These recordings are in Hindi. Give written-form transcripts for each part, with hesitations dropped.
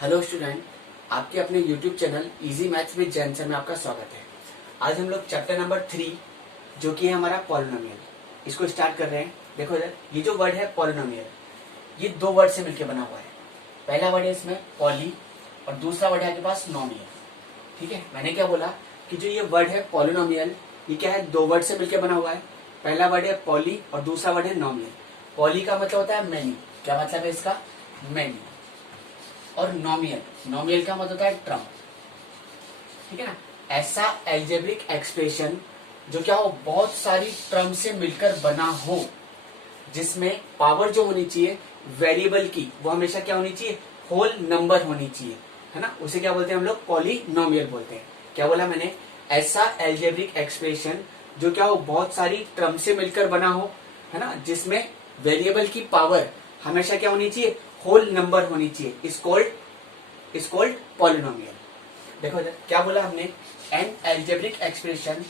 हेलो स्टूडेंट, आपके अपने YouTube channel easy maths with Jain में आपका स्वागत है। आज हम लोग चैप्टर नंबर 3 जो कि है हमारा पॉलिनोमियल, इसको स्टार्ट कर रहे हैं। देखो इधर, ये जो वर्ड है पॉलिनोमियल, ये दो वर्ड से मिलकर बना हुआ है। पहला वर्ड है इसमें पॉली और दूसरा वर्ड है आपके पास नोमियल। ठीक है, मैंने क्या बोला कि जो ये वर्ड है पॉलिनोमियल, ये क्या है, दो वर्ड से मिलकर बना हुआ है। पहला वर्ड है पॉली और दूसरा वर्ड है नोमियल। पॉली का मतलब होता है मैनी। क्या मतलब है इसका? मैनी। और नोमियल, नोमियल का मतलब होता है ट्रम। ठीक है ना। ऐसा एल्जेब्रिक एक्सप्रेशन जो क्या हो, बहुत सारी ट्रम से मिलकर बना हो, जिसमें पावर जो होनी चाहिए वेरिएबल की, वो हमेशा क्या होनी चाहिए, होल नंबर होनी चाहिए, है ना। उसे क्या बोलते हैं हम लोग? पॉलिनोमियल बोलते हैं। क्या बोला मैंने? ऐसा एल्जेब्रिक एक्सप्रेशन जो क्या हो, बहुत सारी ट्रम से मिलकर बना हो, है ना, जिसमें वेरिएबल की पावर हमेशा क्या होनी चाहिए, होल नंबर होनी चाहिए, इज कॉल्ड पॉलिनोमियल। देखो इधर क्या बोला हमने, N algebraic expression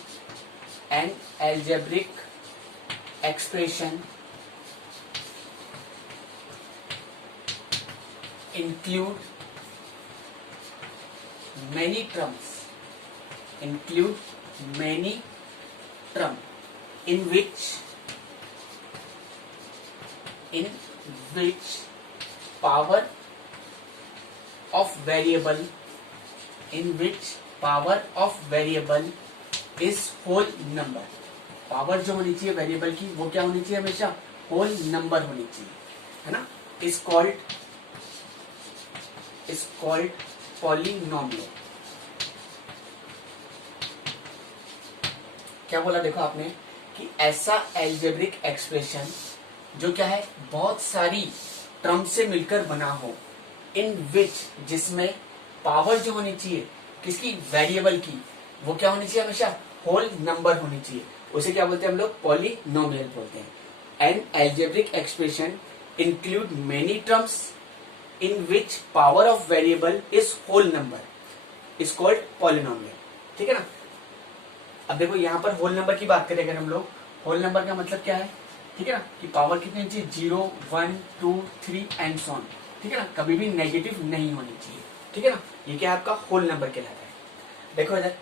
include many terms in which power of variable is whole number। Power जो होनी चाहिए वेरिएबल की, वो क्या होनी चाहिए, हमेशा होल नंबर होनी चाहिए, है ना। Is called polynomial. क्या बोला देखो आपने कि ऐसा एल्जेब्रिक एक्सप्रेशन जो क्या है, बहुत सारी टर्म से मिलकर बना हो, इन विच, जिसमें पावर जो होनी चाहिए किसकी, वेरिएबल की, वो क्या होनी चाहिए, हमेशा होल नंबर होनी चाहिए, उसे क्या बोलते हैं हम लोग? पॉलिनोमियल बोलते हैं। An algebraic expression include many terms in which power of variable is whole number, is called polynomial. ठीक है ना। अब देखो यहाँ पर होल नंबर की बात करें अगर हम लोग, होल नंबर का मतलब क्या है, ठीक है ना, कि पावर कितनी होनी चाहिए, 0, 1, 2, 3 एंड सो ऑन। ठीक है ना, कभी भी नेगेटिव नहीं होनी चाहिए। ठीक है ना, ये क्या आपका होल नंबर कहलाता है। देखो इधर,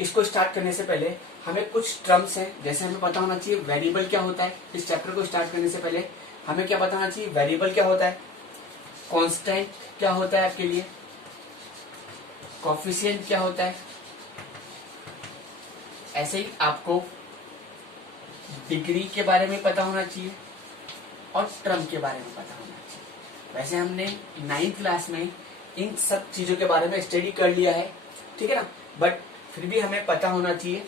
इसको स्टार्ट करने से पहले हमें कुछ टर्म्स हैं, जैसे हमें पता होना चाहिए वेरिएबल क्या होता है। इस चैप्टर को स्टार्ट करने से पहले हमें क्या पता होना चाहिए, वेरिएबल क्या होता है, कांस्टेंट क्या होता है आपके लिए, कोएफिशिएंट क्या होता है, ऐसे ही आपको डिग्री के बारे में पता होना चाहिए और टर्म के बारे में पता होना चाहिए। वैसे हमने 9th क्लास में इन सब चीजों के बारे में स्टडी कर लिया है, ठीक है ना, बट फिर भी हमें पता होना चाहिए,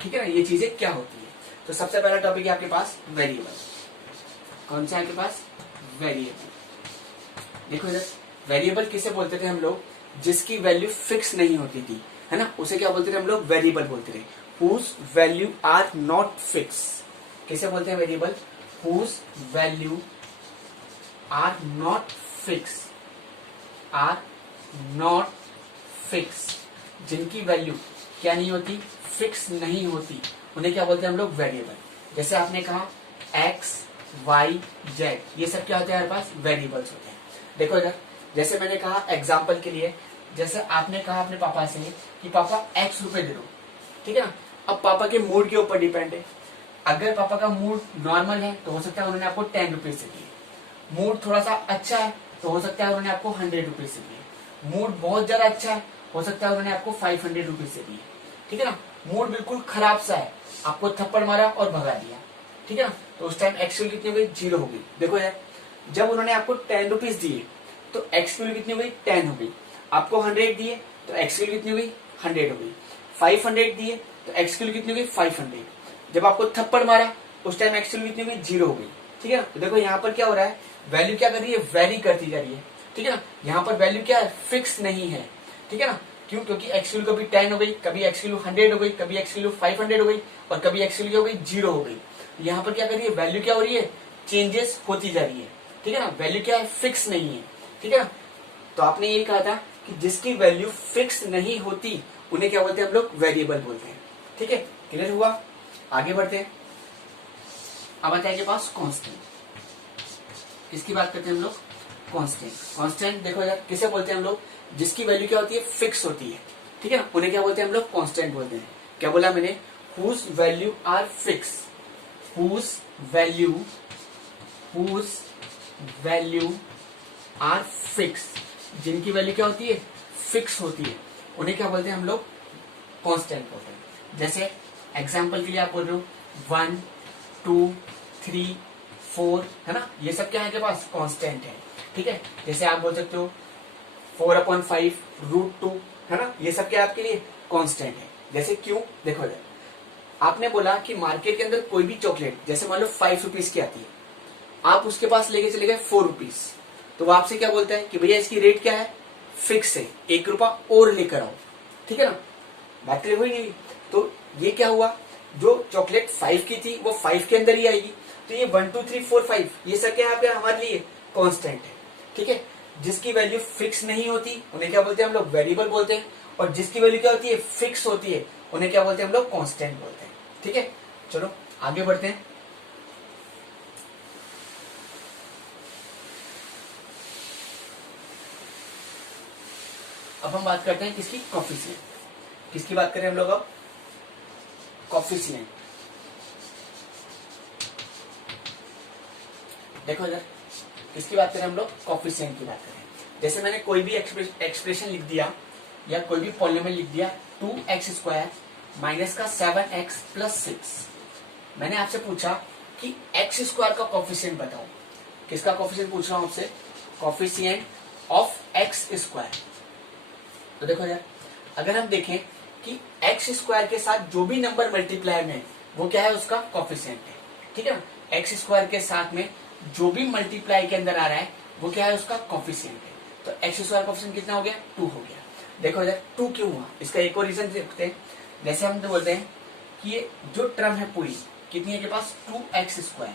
ठीक है ना, ये चीजें क्या होती है। तो सबसे पहला टॉपिक है आपके पास वेरिएबल। कौन सा है आपके पास? वेरिएबल। देखो इधर, वेरिएबल किसे बोलते थे हम लोग, जिसकी वैल्यू फिक्स नहीं होती थी, है ना, उसे क्या बोलते थे हम लोग? वेरिएबल बोलते थे। whose value are not fixed, किसे बोलते हैं variable? whose value are not fixed, जिनकी वैल्यू क्या नहीं होती, फिक्स नहीं होती, उन्हें क्या बोलते हैं हम लोग? वेरिएबल। जैसे आपने कहा x, y, z, ये सब क्या होते हैं हमारे पास? वेरिएबल्स होते हैं। देखो इधर, जैसे मैंने कहा एग्जाम्पल के लिए, जैसे आपने कहा अपने पापा से कि पापा x रुपए दे दो, ठीक है ना। अब पापा के मूड के ऊपर डिपेंड है। अगर पापा का मूड नॉर्मल है तो हो सकता है उन्होंने आपको 10 रुपीज से दिए। मूड थोड़ा सा अच्छा है तो हो सकता है उन्होंने आपको 100 रुपीज से दिए। मूड बहुत ज्यादा अच्छा है, हो सकता है उन्होंने आपको 500 रुपीज से दिए। ठीक है ना। मूड बिल्कुल खराब सा है, आपको थप्पड़ मारा और भगा दिया, ठीक है ना, तो उस टाइम एक्स वैल्यू कितनी हो गई? 0 हो गई। देखो यार, जब उन्होंने आपको 10 रुपीज दिए तो एक्स वैल्यू कितनी हो गई? 10 हो गई। आपको 100 दिए तो एक्स वैल्यू कितनी हो गई? 100 हो गई। 500 दिए तो एक्स की वैल्यू कितनी हो गई? 500। जब आपको थप्पड़ मारा उस टाइम एक्स की वैल्यू कितनी हो गई? 0 हो गई। ठीक है ना। तो देखो यहाँ पर क्या हो रहा है, वैल्यू क्या कर रही है? वेरी करती जा रही है। ठीक है ना। यहाँ पर वैल्यू क्या है? फिक्स नहीं है। ठीक है ना। क्यों? क्योंकि एक्स की वैल्यू कभी 10 हो गई, कभी एक्स की वैल्यू 100 हो गई, कभी एक्स की वैल्यू 500 हो गई और कभी एक्स की वैल्यू हो गई 0 हो गई। यहाँ पर क्या कर रही है, वैल्यू क्या हो रही है? चेंजेस होती जा रही है। ठीक है ना। वैल्यू क्या है? फिक्स नहीं है। ठीक है ना। तो आपने यही कहा था कि जिसकी वैल्यू फिक्स नहीं होती उन्हें क्या बोलते हैं हम लोग? वेरिएबल बोलते हैं। ठीक है, क्लियर हुआ? आगे बढ़ते हैं। अब आता है के पास कांस्टेंट। किसकी बात करते हैं हम लोग? कांस्टेंट। कांस्टेंट देखो यार किसे बोलते हैं हम लोग, जिसकी वैल्यू क्या होती है, फिक्स होती है, ठीक है ना, उन्हें क्या बोलते हैं हम लोग, कांस्टेंट बोलते हैं। क्या बोला मैंने, whose value are fix, whose value are fix, जिनकी वैल्यू क्या होती है, फिक्स होती है, उन्हें क्या बोलते हैं हम लोग, कांस्टेंट बोलते हैं। जैसे एग्जांपल के लिए आप बोल रहे हो 1 2 3 4, है ना, ये सब क्या है आपके पास, कांस्टेंट है, ठीक है। जैसे आप बोल सकते हो 4/5 √2, है ना, ये सब क्या है आपके लिए, कांस्टेंट है। जैसे क्यों, देखो आपने बोला कि मार्केट के अंदर कोई भी चॉकलेट, जैसे मान लो 5 रुपीज की आती है, आप उसके पास लेके चले गए 4 रुपीज, तो वो आपसे क्या बोलता है कि भैया इसकी रेट क्या है, फिक्स है, 1 रुपया और लेकर आओ, ठीक है ना, बात क्लियर हुई नहीं। तो ये क्या हुआ, जो चॉकलेट 5 की थी वो 5 के अंदर ही आएगी, तो ये 1 2 3 4 5 ये सब क्या है हमारे लिए, कांस्टेंट है, ठीक है। जिसकी वैल्यू फिक्स नहीं होती उन्हें क्या बोलते हैं हम लोग, वेरिएबल बोलते हैं, और जिसकी वैल्यू क्या होती है, फिक्स होती है, उन्हें क्या बोलते हैं हम लोग, कांस्टेंट बोलते हैं, ठीक है। चलो आगे बढ़ते हैं। अब हम बात करते हैं किसकी, कोफिशिएंट। किसकी बात करें हम लोग अब, कोफिशिएंट। देखो इधर किसकी बात करें हम लोग, कोफिशिएंट की बात करें। जैसे मैंने कोई भी एक्सप्रेशन लिख दिया या कोई भी पॉलिनोमियल लिख दिया 2x² माइनस का 7x प्लस 6, मैंने आपसे पूछा कि x² का कोफिशिएंट बताओ। किसका कोफिशिएंट पूछ रहा हूं आपसे, कोफिशिएंट ऑफ x²। तो देखो यार अगर हम देखें कि x² के साथ जो भी नंबर मल्टीप्लाई में वो क्या है, उसका कोफिशिएंट है, ठीक है ना। x² के साथ में जो भी मल्टीप्लाई के अंदर आ रहा है वो क्या है, उसका कोफिशिएंट है। तो x² कोफिशिएंट कितना हो गया, 2 हो गया। देखो इधर 2 क्यों हुआ, इसका एक और रीजन देखते हैं। जैसे हम तो बोलते हैं कि ये जो टर्म है पूरी कितनी है के पास, 2x²।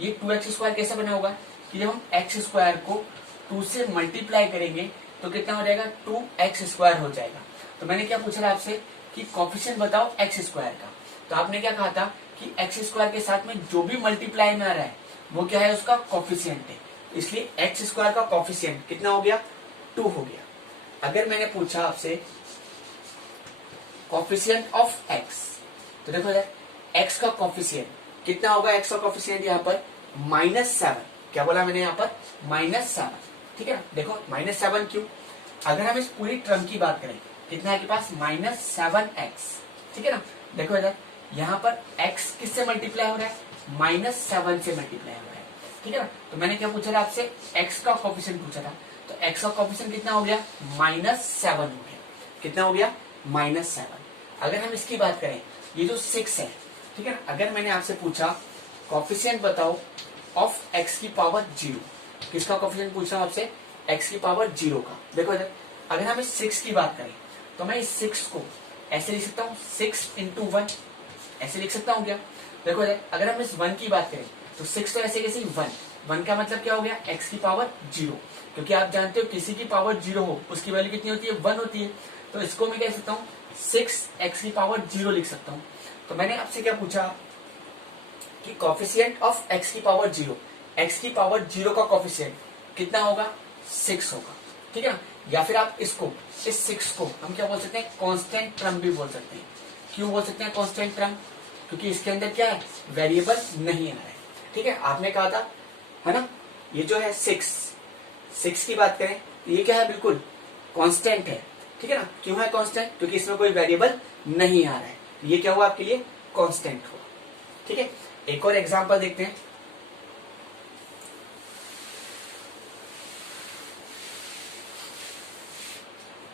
ये 2x² कैसे बना होगा कि जब हम x² को 2 से मल्टीप्लाई करेंगे तो कितना हो जाएगा, 2x² हो जाएगा। तो मैंने क्या पूछा था आपसे कि कोफिशिएंट बताओ x² का, तो आपने क्या कहा था कि x² के साथ में जो भी मल्टीप्लाई में आ रहा है वो क्या है, उसका कोफिशिएंट है, इसलिए x² का कोफिशिएंट कितना हो गया, 2 हो गया। अगर मैंने पूछा आपसे कोफिशिएंट ऑफ x, तो देखो यार x का कोफिशिएंट कितना होगा, x का कोफिशिएंट यहाँ पर -7। क्या बोला मैंने यहाँ पर, -7, ठीक है ना। देखो -7 क्यों, अगर हम इस पूरी टर्म की बात करें कितना है के पास, -7x, ठीक है ना। देखो इधर यहाँ पर x किससे मल्टीप्लाई हो रहा है, -7 से मल्टीप्लाई हो रहा है, ठीक है ना। तो मैंने क्या पूछा था आपसे, x का कोफिशिएंट पूछा था, तो x का कोफिशिएंट कितना हो गया, -7 हो गया। कितना हो गया, -7। अगर हम इसकी बात करें, ये जो 6 है, ठीक है ना, अगर मैंने आपसे पूछा कोफिशिएंट बताओ ऑफ x की पावर 0, किसका कोफिशिएंट पूछ रहा हूं आपसे, x की पावर 0 का। देखो इधर अगर हम इस 6 की बात करें तो मैं इस 6 को ऐसे लिख सकता हूँ, 6 × 1 ऐसे लिख सकता हूँ क्या। देखो इधर अगर हम इस 1 की बात करें तो 6 तो ऐसे कैसे 1 का मतलब क्या हो गया, x की पावर 0, क्योंकि आप जानते हो किसी की पावर 0 हो उसकी वैल्यू कितनी होती है, 1 होती है। तो इसको मैं कह सकता हूँ 6x की पावर 0 लिख सकता हूँ। तो मैंने आपसे क्या पूछा कि कोफिशिएंट ऑफ x की पावर 0, x की पावर 0 का कोफिशिएंट कितना होगा, 6 होगा, ठीक है ना। या फिर आप इसको, इस 6 को हम क्या बोल सकते हैं, कांस्टेंट टर्म भी बोल सकते हैं। क्यों बोल सकते हैं कांस्टेंट टर्म, क्योंकि इसके अंदर क्या है, वेरिएबल नहीं आ रहा है, ठीक है। आपने कहा था, है ना, ये जो है 6 की बात करें तो ये क्या है, बिल्कुल कांस्टेंट है, ठीक है ना। क्यों है कांस्टेंट, क्योंकि इसमें कोई वेरिएबल नहीं आ रहा है, तो ये क्या हुआ आपके लिए, कांस्टेंट हुआ, ठीक है। एक और एग्जांपल देखते हैं।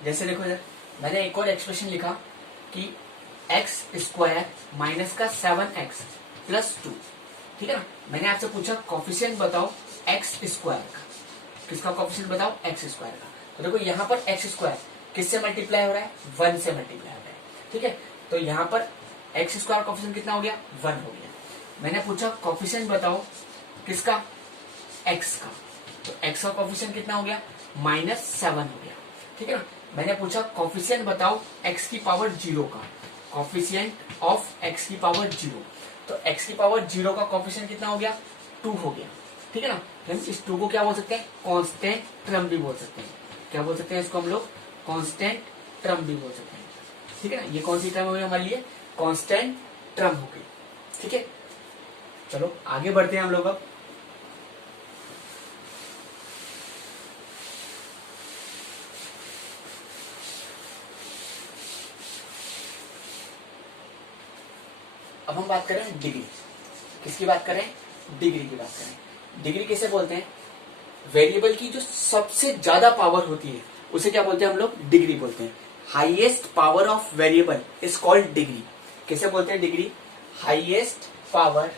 जैसे देखो इधर मैंने एक और एक्सप्रेशन लिखा कि x² माइनस का 7x प्लस 2, ठीक है ना। मैंने आपसे पूछा कोफिशिएंट बताओ x² का, किसका कोफिशिएंट बताओ, x² का। तो देखो यहाँ पर x² किससे मल्टीप्लाई हो रहा है, 1 से मल्टीप्लाई हो रहा है, ठीक है। तो यहाँ पर x² कोफिशिएंट कितना हो गया, 1 हो गया। मैंने पूछा कोफिशिएंट बताओ किसका, x का, तो x का कोफिशिएंट कितना हो गया, -7 हो गया, ठीक है ना। मैंने पूछा कोफिशिएंट बताओ x की पावर 0 का, कोफिशिएंट ऑफ x की पावर 0, तो x की पावर 0 का कोफिशिएंट कितना हो गया, 2 हो गया, ठीक है ना। हम इस टू को क्या बोल सकते हैं, कांस्टेंट टर्म भी बोल सकते हैं। क्या बोल सकते हैं इसको हम लोग, कांस्टेंट टर्म भी बोल सकते हैं। ठीक है ना, ये कौन सी टर्म हो गई हमारे लिए, कांस्टेंट टर्म हो गई। ठीक है, चलो आगे बढ़ते हैं हम लोग। अब हम बात करें डिग्री। किसकी बात करें, डिग्री की बात करें। डिग्री किसे बोलते हैं, वेरिएबल की जो सबसे ज्यादा पावर होती है उसे क्या बोलते हैं हम लोग, डिग्री बोलते हैं। Highest power of variable is called degree. किसे बोलते हैं, degree. Highest power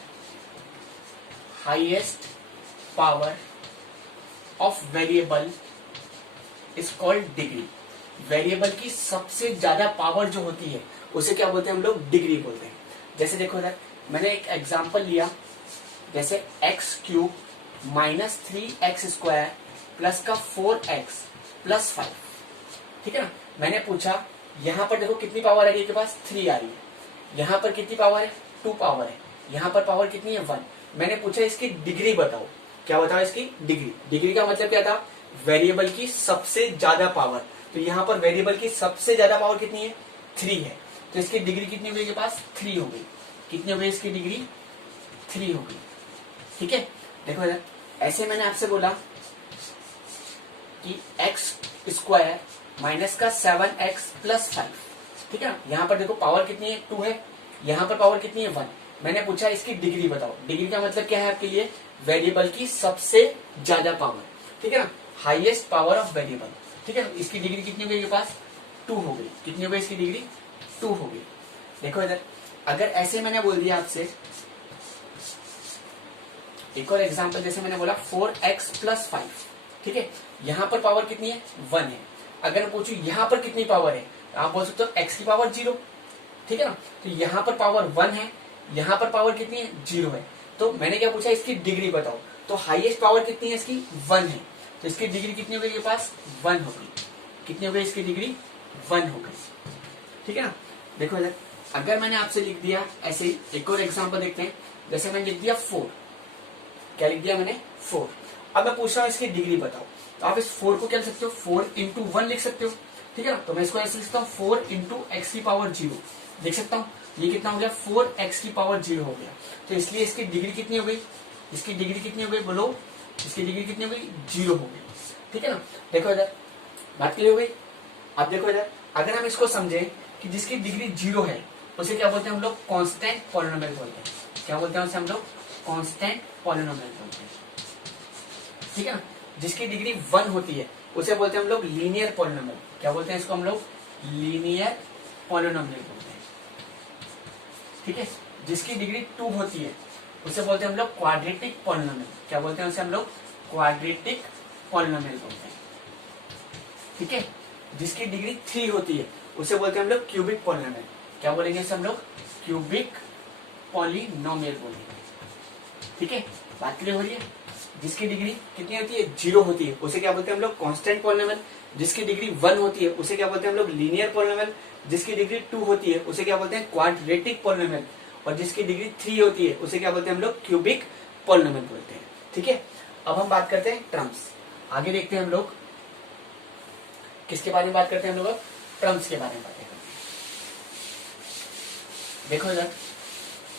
of variable is called degree. Variable की सबसे ज्यादा पावर जो होती है उसे क्या बोलते हैं हम लोग, डिग्री बोलते हैं। जैसे देखो इधर मैंने एक एग्जांपल लिया, जैसे x cube minus 3x square plus का 4x प्लस 5। ठीक है ना, मैंने पूछा यहाँ पर देखो कितनी पावर है के पास, 3 आ रही है। यहाँ पर कितनी पावर है, 2 पावर है। यहाँ पर पावर कितनी है, 1। मैंने पूछा इसकी डिग्री बताओ। क्या बताओ इसकी डिग्री। डिग्री का मतलब क्या था, वेरिएबल की सबसे ज्यादा पावर। तो यहाँ पर वेरिएबल की सबसे ज्यादा पावर कितनी है, 3 है। तो इसकी डिग्री कितनी हो गई के पास, 3 हो गई। कितनी हो गई इसकी डिग्री, 3 हो गई। ठीक है, देखो इधर ऐसे मैंने आपसे बोला कि एक्स स्क्वायर माइनस का 7x प्लस 5। ठीक है ना, यहाँ पर देखो पावर कितनी है, 2 है। यहाँ पर पावर कितनी है, 1। मैंने पूछा इसकी डिग्री बताओ। डिग्री का मतलब क्या है आपके लिए, वेरिएबल की सबसे ज्यादा पावर। ठीक है ना, हाईएस्ट पावर ऑफ वेरिएबल। ठीक है, इसकी डिग्री कितनी हो गई, पास 2 हो गई। कितनी हो गई इसकी डिग्री, 2 हो गई। देखो इधर अगर ऐसे मैंने बोल दिया आपसे, एक और एग्जांपल, जैसे मैंने बोला 4x प्लस 5। ठीक है, यहाँ पर पावर कितनी है, 1 है। अगर मैं पूछूं यहाँ पर कितनी पावर है, आप बोल सकते हो x की पावर 0। ठीक है ना, तो यहाँ पर पावर 1 है, यहाँ पर पावर कितनी है, 0 है। तो मैंने क्या पूछा, इसकी डिग्री बताओ। तो हाईएस्ट पावर कितनी है इसकी, 1 है। तो इसकी डिग्री कितनी हो गई, ये पास 1 हो गई। कितनी हो गई इसकी डिग्री, 1 हो गई। ठीक है ना, देखो इधर अगर मैंने आपसे लिख दिया ऐसे ही, एक और एग्जाम्पल देखते हैं। जैसे मैंने लिख दिया 4। क्या लिख दिया मैंने, 4। अब मैं पूछ रहा हूँ इसकी डिग्री बताओ। तो आप इस 4 को क्या लिख सकते हो, 4 इंटू 1 लिख सकते हो। ठीक है ना, तो मैं इसको ऐसे लिखता हूँ 4 इंटू एक्स की पावर 0 लिख सकता हूँ। ये कितना हो गया, 4x की पावर 0 हो गया। तो इसलिए इसकी डिग्री कितनी हो गई, इसकी डिग्री कितनी हो गई बोलो, इसकी डिग्री कितनी हो गई, 0 हो गई। ठीक है ना, देखो इधर बात क्लियर हो गई। अब देखो इधर अगर हम इसको समझे कि जिसकी डिग्री 0 है उसे क्या बोलते हैं हम लोग, कांस्टेंट पॉलिनोमियल बोलते हैं। क्या बोलते हैं उसे हम लोग, कांस्टेंट पॉलिनोमियल बोलते हैं। ठीक है ना, जिसकी डिग्री 1 होती है उसे बोलते हैं हम लोग लीनियर पॉलिनोमियल। क्या बोलते हैं इसको हम लोग, लीनियर पॉलिनोमियल बोलते हैं। ठीक है, जिसकी डिग्री 2 होती है उसे बोलते हैं हम लोग क्वाड्रेटिक पॉलिनोमियल। क्या बोलते हैं उसे हम लोग, क्वाड्रेटिक पॉलिनोमियल बोलते हैं। ठीक है, जिसकी डिग्री 3 होती है उसे बोलते हैं हम लोग क्यूबिक पॉलिनोमियल। क्या बोलेंगे इसे हम लोग, क्यूबिक पॉलिनोमियल बोलेंगे। ठीक है, बात क्लियर हो रही है। जिसकी डिग्री कितनी होती है, 0 होती है उसे क्या बोलते हैं हम लोग, कांस्टेंट पॉलिनोमियल। जिसकी डिग्री 1 होती है उसे क्या बोलते हैं हम लोग, लीनियर पॉलिनोमियल। जिसकी डिग्री 2 होती है उसे क्या बोलते हैं, क्वाड्रेटिक पॉलिनोमियल। और जिसकी डिग्री 3 होती है उसे क्या बोलते हैं हम लोग, क्यूबिक पॉलिनोमियल बोलते हैं। ठीक है, अब हम बात करते हैं ट्रम्स। आगे देखते हैं हम लोग किसके बारे में बात करते हैं, हम लोग ट्रम्स के बारे में बात करते हैं। देखो इधर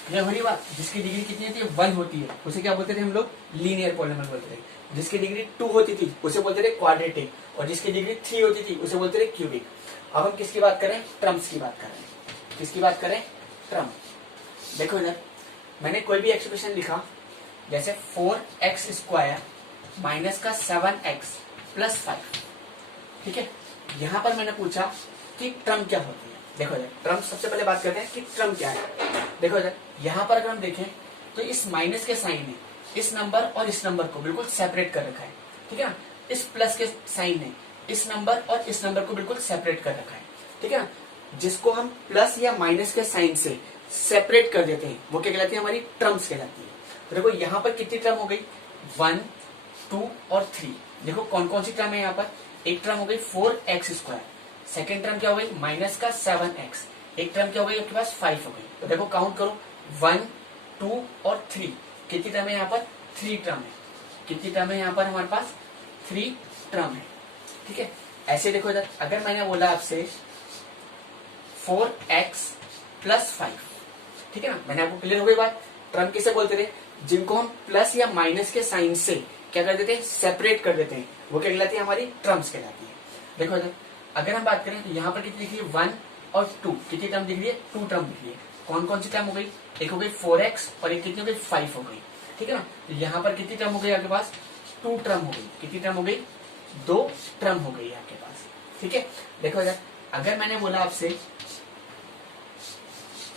क्लियर हो रही बात। जिसकी डिग्री कितनी होती है, 1 होती है उसे क्या बोलते थे हम लोग, लीनियर पॉलिनोमियल बोलते थे। जिसकी डिग्री 2 होती थी उसे बोलते थे क्वाड्रेटिक। और जिसकी डिग्री 3 होती थी उसे बोलते थे क्यूबिक। अब हम किसकी बात करें, ट्रम्स की बात कर रहे हैं। किसकी बात करें, ट्रम। देखो इधर मैंने कोई भी एक्सप्रेशन लिखा, जैसे 4x स्क्वायर माइनस का 7x प्लस 5। ठीक है, यहाँ पर मैंने पूछा कि ट्रम क्या होती है। देखो इधर ट्रम, सबसे पहले बात करते हैं कि ट्रम क्या है। देखो इधर यहाँ पर अगर हम देखें तो इस माइनस के साइन ने इस नंबर और इस नंबर को बिल्कुल सेपरेट कर रखा है। ठीक है ना, इस प्लस के साइन ने इस नंबर और इस नंबर को बिल्कुल सेपरेट कर रखा है। ठीक है ना, जिसको हम प्लस या माइनस के साइन से सेपरेट कर देते हैं वो क्या कहलाती है, हमारी ट्रम्स कहलाती है। तो देखो यहाँ पर कितनी टर्म हो गई, 1, 2 और 3। देखो कौन कौन सी टर्म है यहाँ पर। एक टर्म हो गई 4x स्क्वायर, सेकेंड टर्म क्या हो गई माइनस का 7x, एक टर्म क्या हो गई आपके पास 5 हो गई। तो देखो काउंट करो 1, 2 और 3, कितनी टर्म है यहाँ पर, 3 टर्म है। कितनी टर्म है यहाँ पर हमारे पास 3 टर्म है। ठीक है, ऐसे देखो इधर, अगर मैंने बोला आपसे 4x + 5, ठीक है ना, मैंने आपको क्लियर हो गई बात। टर्म किसे बोलते थे, जिनको हम प्लस या माइनस के साइन से क्या कर देते हैं, सेपरेट कर देते हैं, वो क्या कहलाती है, हमारी टर्म्स कहलाती है। देखो इधर, अगर हम बात करें तो यहाँ पर कितनी दिख रही है, 1 और 2, कितनी टर्म दिख रही है, 2 टर्म दिख रही है। कौन कौन सी टर्म हो गई, एक हो गई 4x और एक कितनी हो गई, 5 हो गई। ठीक है ना, तो यहाँ पर कितनी टर्म हो गई आपके पास, 2 टर्म हो गई। कितनी टर्म हो गई, 2 टर्म हो गई आपके पास। ठीक है, देखो इधर, अगर मैंने बोला आपसे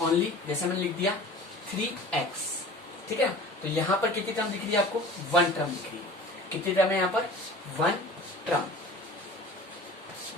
ओनली, जैसे मैंने लिख दिया 3x, ठीक है ना, तो यहाँ पर कितनी टर्म दिख रही है आपको, 1 टर्म दिख रही है। कितनी टर्म है यहाँ पर, 1 टर्म।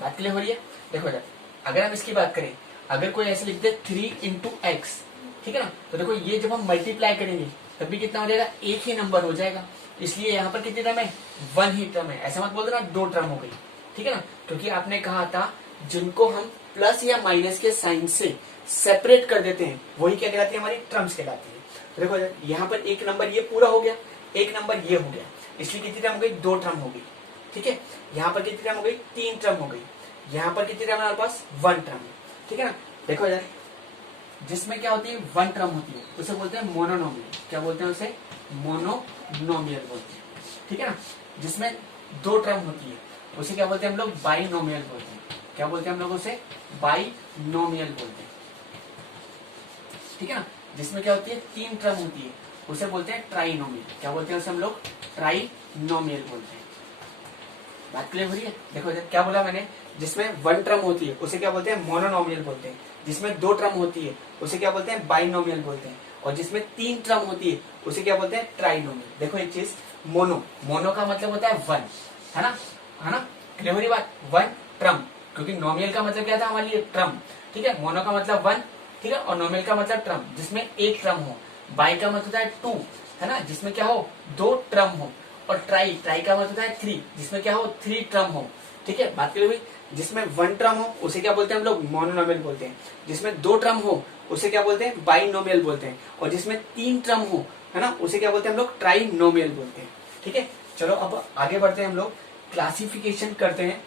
बात क्लियर हो रही है। देखो इधर, अगर हम इसकी बात करें, अगर कोई ऐसे लिख दे 3 × x, ठीक है ना, तो देखो ये जब हम मल्टीप्लाई करेंगे तब भी कितना हो जाएगा, एक ही नंबर हो जाएगा। इसलिए यहाँ पर कितनी टर्म है, 1 ही टर्म है। ऐसा मत बोल देना 2 टर्म हो गई, ठीक है ना, क्योंकि आपने कहा था जिनको हम प्लस या माइनस के साइन से सेपरेट कर देते हैं वही क्या कहलाती है, हमारी टर्म्स कहलाती है। तो देखो यहाँ पर एक नंबर ये पूरा हो गया, एक नंबर ये हो गया, इसलिए कितनी टर्म हो गई, 2 टर्म हो गई। ठीक है, यहाँ पर कितनी टर्म हो गई, 3 टर्म हो गई। यहाँ पर कितनी टर्म है हमारे पास, 1 टर्म है। ठीक है ना, देखो यार, जिसमें क्या होती है, 1 टर्म होती है उसे बोलते हैं मोनोनोमियल। क्या बोलते हैं उसे, मोनोनोमियल बोलते हैं। ठीक है ना, जिसमें 2 टर्म होती है उसे क्या बोलते हैं हम लोग, बाइनोमियल बोलते हैं। क्या बोलते हैं हम लोग उसे, बाइनोमियल बोलते हैं। ठीक है ना, जिसमें क्या होती है, 3 टर्म होती है उसे बोलते हैं ट्राइनोमियल। क्या बोलते हैं उसे हम लोग, ट्राइनोमियल बोलते हैं। बात क्लियर हो रही है। देखो क्या बोला मैंने, जिसमें 1 टर्म होती है उसे क्या बोलते हैं, मोनोनोमियल बोलते हैं। जिसमें 2 टर्म होती है उसे क्या बोलते हैं, बाइनोमियल बोलते हैं। और जिसमें 3 टर्म होती है उसे क्या बोलते हैं, ट्राइनोमियल। देखो एक चीज, मोनो का मतलब होता है 1, है ना, क्लियर हो रही बात, 1 टर्म, क्योंकि नोमियल का मतलब क्या था हमारे लिए, टर्म। ठीक है, मोनो का मतलब 1, ठीक है, और नोमियल का मतलब टर्म, जिसमें एक टर्म हो। बाई का मतलब होता है 2, है ना, जिसमें क्या हो, 2 टर्म हो। और ट्राई का मतलब होता है 3, जिसमें क्या हो, 3 टर्म हो। ठीक है, बात क्लियर हुई। जिसमें 1 टर्म हो उसे क्या बोलते हैं हम लोग, मोनोनोमियल बोलते हैं। जिसमें 2 टर्म हो उसे क्या बोलते हैं, बाइनोमियल बोलते हैं। और जिसमें 3 टर्म हो, है ना, उसे क्या बोलते हैं हम लोग, ट्राइनोमियल बोलते हैं। ठीक है, चलो अब आगे बढ़ते हैं, हम लोग क्लासिफिकेशन करते हैं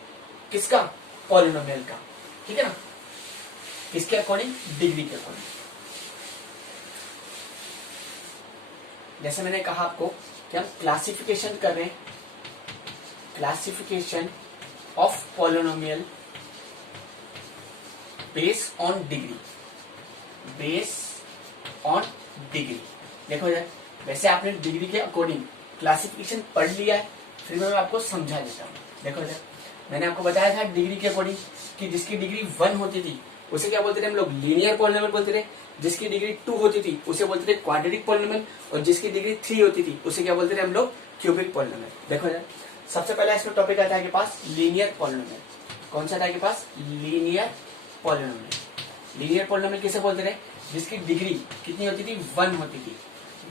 किसका, पॉलिनोमियल का। ठीक है ना, किसके अकॉर्डिंग, डिग्री के अकॉर्डिंग। जैसे मैंने कहा आपको कि हम क्लासिफिकेशन कर रहे हैं, classification of polynomial base on degree, base on degree. देखो यार, वैसे आपने डिग्री के अकॉर्डिंग क्लासिफिकेशन पढ़ लिया है, फिर मैं आपको समझा देता हूँ। देखो यार, मैंने आपको बताया था डिग्री के अकॉर्डिंग कि जिसकी डिग्री 1 होती थी उसे क्या बोलते थे हम लोग, लीनियर पॉलिनोमियल बोलते थे। जिसकी डिग्री 2 होती थी उसे बोलते थे क्वाड्रेटिक पॉलिनोमियल। और जिसकी डिग्री 3 होती थी उसे क्या बोलते थे हम लोग, क्यूबिक पॉलिनोमियल। देखो यार, सबसे पहला इसमें टॉपिक आता है के पास, लीनियर पॉलिनोमियल। कौन सा आता है के पास, लीनियर पॉलिनोमियल। लीनियर पॉलिनोमियल किसे बोलते थे, जिसकी डिग्री कितनी होती थी, 1 होती थी।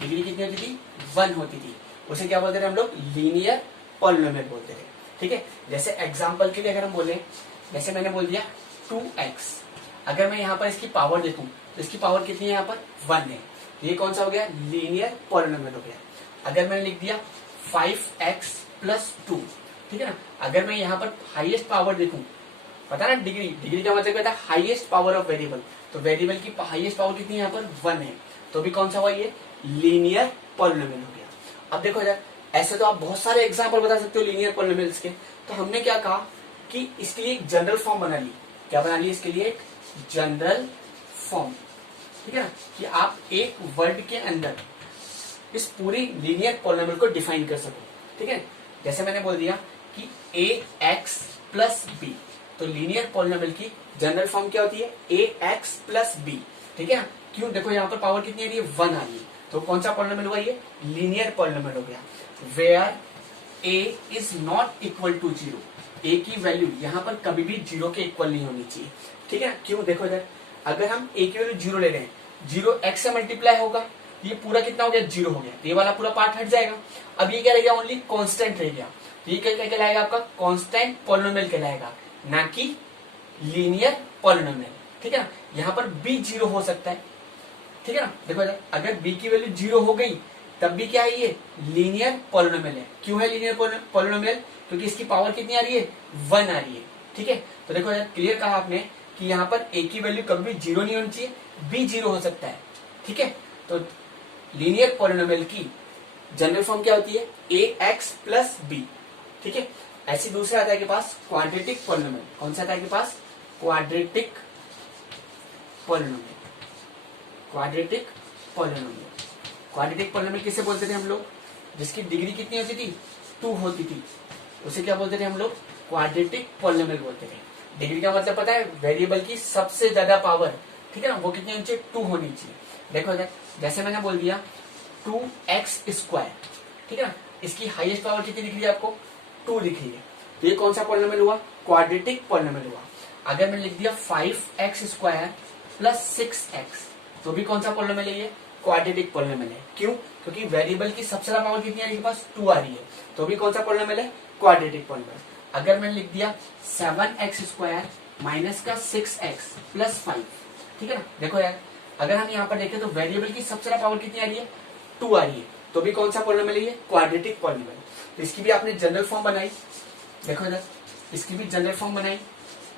डिग्री कितनी होती थी, 1 होती थी, उसे क्या बोलते थे हम लोग, लीनियर पॉलिनोमियल बोलते थे। ठीक है, जैसे एग्जाम्पल के लिए अगर हम बोले, जैसे मैंने बोल दिया 2x, अगर मैं यहाँ पर इसकी पावर देखूं तो इसकी पावर कितनी है, यहाँ पर 1 है। ये कौन सा हो गया, लीनियर पॉलिनोमियल हो गया। अगर मैंने लिख दिया 5x + 2, ठीक है ना, अगर मैं यहाँ पर हाईएस्ट पावर देखूं, पता ना डिग्री का मतलब क्या था, हाईएस्ट पावर ऑफ वेरिएबल। तो वेरिएबल की हाईएस्ट पावर कितनी है, यहाँ पर 1 है, तो भी कौन सा हुआ, ये लीनियर पॉलिनोमियल हो गया। अब देखो यार, ऐसे तो आप बहुत सारे एग्जाम्पल बता सकते हो लीनियर पॉलिनोमियल्स के। तो हमने क्या कहा कि इसके लिए एक जनरल फॉर्म बना ली। क्या बना ली, इसके लिए एक जनरल फॉर्म। ठीक है ना, कि आप एक वर्ड के अंदर इस पूरी लीनियर पॉलिनोमियल को डिफाइन कर सको। ठीक है, जैसे मैंने बोल दिया कि ax + b, तो लीनियर पॉलिनोमियल की जनरल फॉर्म क्या होती है, ax + b। ठीक है ना, क्यों, देखो यहाँ पर पावर कितनी आ रही है, 1 आ रही है, तो कौन सा पॉलिनोमियल हुआ, ये लीनियर पॉलिनोमियल हो गया। Where a is not equal to 0, a की वैल्यू यहाँ पर कभी भी 0 के इक्वल नहीं होनी चाहिए। ठीक है, क्यों, देखो इधर, अगर हम a की वैल्यू 0 ले रहे हैं, 0 x से मल्टीप्लाई होगा, ये पूरा कितना हो गया, 0 हो गया, तो ये वाला पूरा पार्ट हट जाएगा। अब ये क्या रह गया, ओनली कांस्टेंट रह गया। ये क्या कहलाएगा, आपका कांस्टेंट पॉलिनोमियल कहलाएगा, ना कि लीनियर पॉलिनोमियल। ठीक है ना, यहाँ पर b 0 हो सकता है। ठीक है ना, देखो इधर, अगर b की वैल्यू 0 हो गई तब भी क्या है, ये लीनियर पॉलिनोमियल है। क्यों है लीनियर पॉलिनोमियल? क्योंकि इसकी पावर कितनी आ रही है, 1 आ रही है। ठीक है, तो देखो यार क्लियर कहा आपने कि यहाँ पर ए की वैल्यू कभी भी 0 नहीं होनी चाहिए, बी 0 हो सकता है। ठीक है, तो लीनियर पॉलिनोमियल की जनरल फॉर्म क्या होती है, ए एक्स प्लस बी। ठीक है, ऐसी दूसरा आता है के पास क्वाड्रेटिक पॉलिनोमियल। कौन सा आता है के पास, quadratic polynomial. Quadratic polynomial, quadratic polynomial किसे बोलते थे हम लोग, जिसकी डिग्री कितनी होती थी, 2 होती थी, उसे क्या बोलते थे हम लोग, क्वाड्रेटिक पॉलिनोमियल बोलते थे। डिग्री का मतलब पता है, वेरिएबल की सबसे ज्यादा पावर। ठीक है ना, वो कितनी होनी चाहिए, 2 होनी चाहिए। देखो जैसे मैंने बोल दिया 2x²। ठीक है ना, इसकी हाईएस्ट पावर कितनी दिख रही है आपको, 2 दिख रही है। तो ये कौन सा पॉलिनोमियल हुआ, क्वाड्रेटिक पॉलिनोमियल हुआ। अगर मैंने लिख दिया 5x² प्लस 6x, तो भी कौन सा पॉलिनोमियल है, ये क्वाड्रेटिक पॉलिनोमियल है। क्यों, क्योंकि वेरिएबल की सबसे ज्यादा पावर कितनी आ रही है, पास 2 आ रही है, तो भी कौन सा पॉलिनोमियल है, क्वाड्रेटिक पॉलिनोमियल। अगर मैंने लिख दिया 7x² माइनस का 6x प्लस 5। ठीक है ना, देखो यार अगर हम यहाँ पर देखें तो वेरिएबल की सबसे ज्यादा पावर कितनी आ रही है, 2 आ रही है, तो भी कौन सा पॉलिनोमियल है, क्वाड्रेटिक पॉलिनोमियल। तो इसकी भी आपने जनरल फॉर्म बनाई, देखो इधर इसकी भी जनरल फॉर्म बनाई।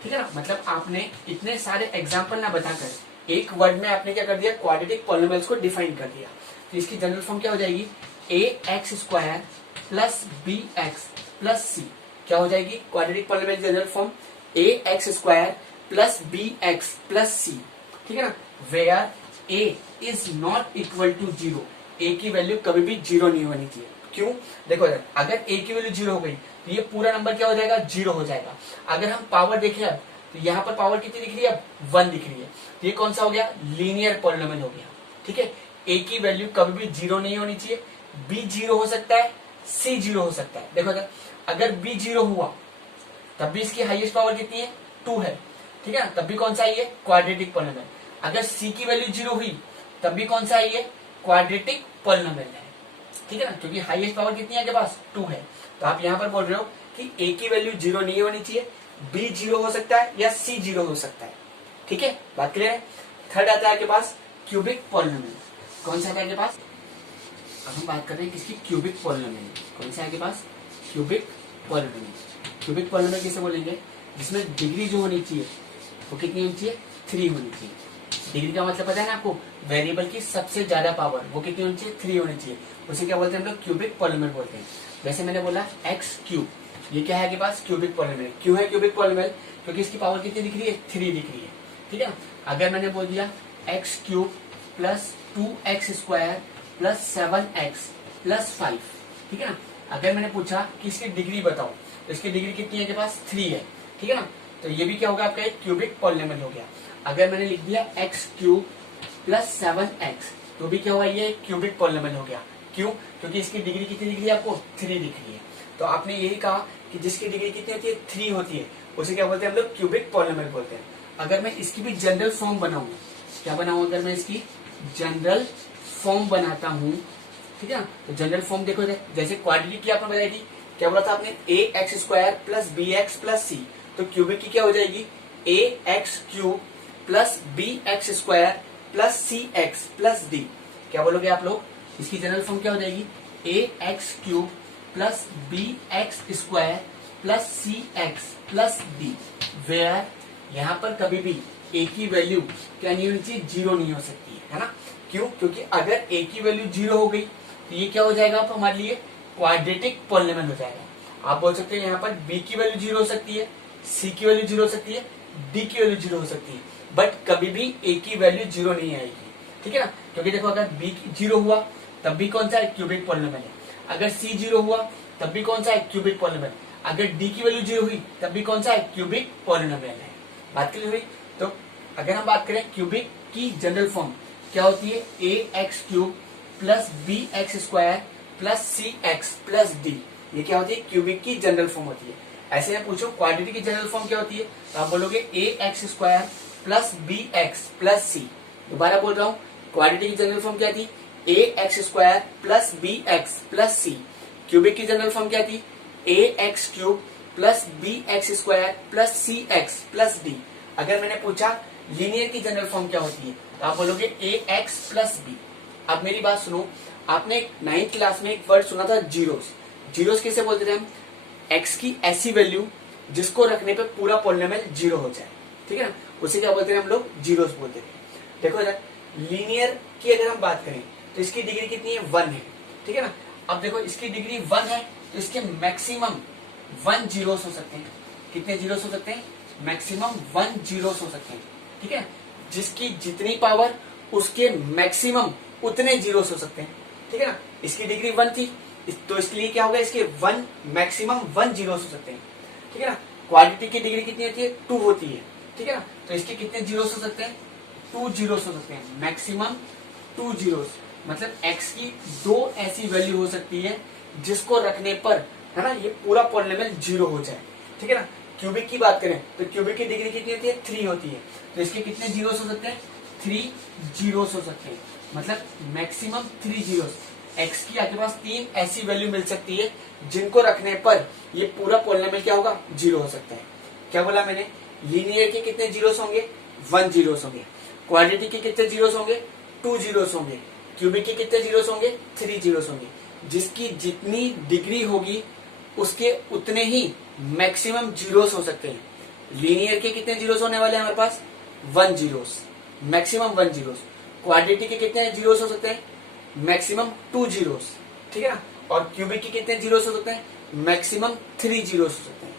ठीक है ना, मतलब आपने इतने सारे एग्जाम्पल ना बताकर एक वर्ड में आपने क्या कर दिया, क्वाड्रेटिक पॉलिनोमियल्स को डिफाइन कर दिया। तो इसकी जनरल फॉर्म क्या हो जाएगी, ax² plus bx plus c। क्या हो जाएगी quadratic polynomial general form, ax² plus bx plus c। ठीक है ना, where a is not equal to 0, a की वैल्यू कभी भी 0 नहीं होनी चाहिए। क्यों, देखो अगर a की वैल्यू 0 हो गई तो ये पूरा नंबर क्या हो जाएगा, 0 हो जाएगा। अगर हम पावर देखें अब, तो यहाँ पर पावर कितनी दिख रही है, अब 1 दिख रही है, तो ये कौन सा हो गया, लीनियर पॉलिनोमियल हो गया। ठीक है, a की वैल्यू कभी भी 0 नहीं होनी चाहिए, b 0 हो सकता है, c 0 हो सकता है। देखो अगर b 0 हुआ तब भी इसकी हाईएस्ट पावर कितनी है, 2 है। ठीक है ना, तब भी कौन सा है, क्वाड्रेटिक पॉलिनोमियल। अगर c की वैल्यू 0 हुई तब भी कौन सा है, क्वाड्रेटिक पॉलिनोमियल है। ठीक है ना, क्योंकि हाईएस्ट पावर कितनी है आपके पास, 2 है। तो आप यहाँ पर बोल रहे हो कि a की वैल्यू 0 नहीं होनी चाहिए, b 0 हो सकता है या c 0 हो सकता है। ठीक है, बात क्लियर है। थर्ड आता है आपके पास क्यूबिक पॉलिनोमियल। कौन सा है आपके पास, अब हम बात कर रहे हैं किसकी, क्यूबिक पॉलिनोमियल। कौन सा है आपके पास, क्यूबिक पॉलिनोमियल। क्यूबिक पॉलिनोमियल किसे बोलेंगे, जिसमें डिग्री जो होनी चाहिए वो कितनी होनी चाहिए, 3 होनी चाहिए। डिग्री का मतलब पता है ना आपको, वेरिएबल की सबसे ज्यादा पावर वो कितनी होनी चाहिए, 3 होनी चाहिए। उसे क्या बोलते हैं हम लोग, क्यूबिक पॉलिनोमियल बोलते हैं। जैसे मैंने बोला x³, ये क्या है आपके पास, क्यूबिक पॉलिनोमियल। क्यों है क्यूबिक पॉलिनोमियल, क्योंकि इसकी पावर कितनी दिख रही है, 3 दिख रही है। ठीक है, अगर मैंने बोल दिया x³ plus 2x² plus 7x plus 5। ठीक है ना, अगर मैंने पूछा कि इसकी डिग्री बताओ, तो इसकी डिग्री कितनी है के पास, 3 है। ठीक है ना, तो ये भी क्या होगा आपका, एक क्यूबिक पॉलिनोमियल हो गया। अगर मैंने लिख दिया x³ प्लस 7x, तो भी क्या हुआ, ये क्यूबिक पॉलिनोमियल हो गया। क्यों, क्योंकि इसकी डिग्री कितनी दिख रही है आपको, 3 दिख रही है। तो आपने यही कहा कि जिसकी डिग्री कितनी होती है, 3 होती है, उसे क्या बोलते हैं हम लोग, क्यूबिक पॉलिनोमियल बोलते हैं। अगर मैं इसकी भी जनरल फॉर्म बनाऊं, क्या बनाऊं, अगर मैं इसकी जनरल फॉर्म बनाता हूं, ठीक है ना, तो जनरल फॉर्म देखो जैसे क्वाड्रेटिक की आपने बताई थी, क्या बोला था आपने, ax² plus bx plus c। तो क्यूबिक की क्या हो जाएगी, ax³ plus bx² plus cx plus d। क्या बोलोगे आप लोग, इसकी जनरल फॉर्म क्या हो जाएगी, ax³ plus bx² plus cx plus d। Where यहाँ पर कभी भी a की वैल्यू क्या नहीं होनी चाहिए, 0 नहीं हो सकती है ना। क्यों, क्योंकि अगर a की वैल्यू 0 हो गई तो ये क्या हो जाएगा आप हमारे लिए, क्वाड्रेटिक पॉलिनोमियल हो जाएगा। आप बोल सकते हैं यहाँ पर b की वैल्यू 0 हो सकती है, c की वैल्यू 0 हो सकती है, d की वैल्यू 0 हो सकती है, बट कभी भी a की वैल्यू 0 नहीं आएगी। ठीक है ना, क्योंकि देखो अगर b 0 हुआ तब भी कौन सा है, क्यूबिक पॉलिनोमियल है। अगर c 0 हुआ तब भी कौन सा है, क्यूबिक पॉलिनोमियल। अगर d की वैल्यू 0 हुई तब भी कौन सा है, क्यूबिक पॉलिनोमियल है। बात क्लियर हुई। तो अगर हम बात करें क्यूबिक की जनरल फॉर्म क्या होती है, ax³ plus bx² plus cx plus d। ये क्या होती है, क्यूबिक की जनरल फॉर्म होती है। ऐसे में पूछो क्वाड्रेटिक की जनरल फॉर्म क्या होती है, तो आप बोलोगे ax² plus bx plus c। दोबारा बोल रहा हूँ, क्वाड्रेटिक की जनरल फॉर्म क्या थी, ax² plus bx plus c। Cubic की जनरल फॉर्म क्या थी, ax³ plus bx² plus cx plus d। अगर मैंने पूछा लीनियर की जनरल फॉर्म क्या होती है, तो आप बोलोगे ax प्लस b। अब मेरी बात सुनो, आपने 9th क्लास में एक वर्ड सुना था जीरोस। जीरोस किसे बोलते थे हम? एक्स की ऐसी वैल्यू जिसको रखने पे पूरा पॉलिनोमियल जीरो हो जाए, ठीक है ना, उसे क्या बोलते थे हम लोग? जीरोस बोलते थे। देखो यार, लीनियर की अगर हम बात करें तो इसकी डिग्री कितनी है? 1 है, ठीक है ना। अब देखो इसकी डिग्री 1 है तो इसके मैक्सिमम 1 जीरोस हो सकते हैं। कितने जीरोस हो सकते हैं? मैक्सिमम 1 जीरोस हो सकते हैं, ठीक है। जिसकी जितनी पावर उसके मैक्सिमम उतने जीरोस हो सकते हैं, ठीक है ना। इसकी डिग्री 1 थी तो इसलिए क्या होगा? इसके 1 मैक्सिमम 1 जीरोस हो सकते हैं, ठीक है ना। क्वालिटी की डिग्री कितनी होती है? 2 होती है, ठीक है ना। तो इसके कितने जीरोस हो सकते हैं? 2 जीरोस हो सकते हैं, मैक्सिमम 2 जीरोस। मतलब x की 2 ऐसी वैल्यू हो सकती है जिसको रखने पर, है ना, ये पूरा पॉलिनोमियल जीरो हो जाए, ठीक है ना। क्यूबिक की बात करें तो क्यूबिक की डिग्री कितनी होती है? 3 होती है। तो इसके कितने जीरोस हो सकते हैं? 3 जीरोस हो सकते हैं, मतलब मैक्सिमम 3 जीरोस। x की आपके पास 3 ऐसी वैल्यू मिल सकती है जिनको रखने पर ये पूरा पॉलिनोमियल क्या होगा? जीरो हो सकता है। क्या बोला मैंने? लीनियर के कितने जीरोस होंगे? 1 जीरोस होंगे। क्वाड्रेटिक के कितने जीरोस होंगे? 2 जीरोस होंगे। क्यूबिक के कितने जीरोस होंगे? 3 जीरोस होंगे। जिसकी जितनी डिग्री होगी उसके उतने ही मैक्सिमम जीरोस हो सकते हैं। लीनियर के कितने जीरोस होने वाले हैं हमारे पास? 1 जीरोस, मैक्सिमम 1 जीरोस। क्वाड्रेटिक के कितने जीरोस हो सकते हैं? मैक्सिमम 2 जीरोस, ठीक है ना। और क्यूबिक के कितने जीरोस हो सकते हैं? मैक्सिमम 3 जीरोस हो सकते हैं।